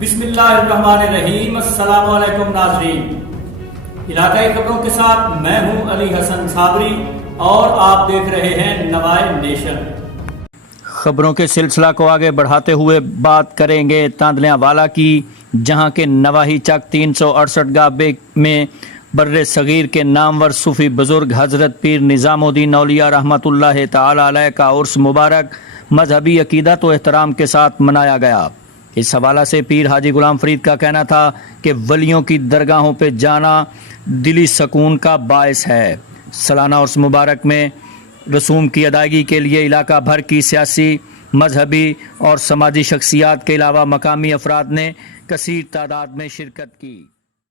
بسم اللہ الرحمن الرحیم۔ السلام علیکم ناظرین، علاقائی خبروں کے ساتھ میں ہوں علی حسن صابری اور آپ دیکھ رہے ہیں نوائے نیشن۔ خبروں کے سلسلہ کو آگے بڑھاتے ہوئے بات کریں گے تاندلیاں والا کی، جہاں کے نواحی چک 368 گاہ میں بر صغیر کے نامور صوفی بزرگ حضرت پیر نظام الدین اولیاء رحمۃ اللہ تعالی علیہ کا عرس مبارک مذہبی عقیدت و احترام کے ساتھ منایا گیا۔ اس حوالہ سے پیر حاجی غلام فرید کا کہنا تھا کہ ولیوں کی درگاہوں پہ جانا دلی سکون کا باعث ہے۔ سالانہ عرس مبارک میں رسوم کی ادائیگی کے لیے علاقہ بھر کی سیاسی، مذہبی اور سماجی شخصیات کے علاوہ مقامی افراد نے کثیر تعداد میں شرکت کی۔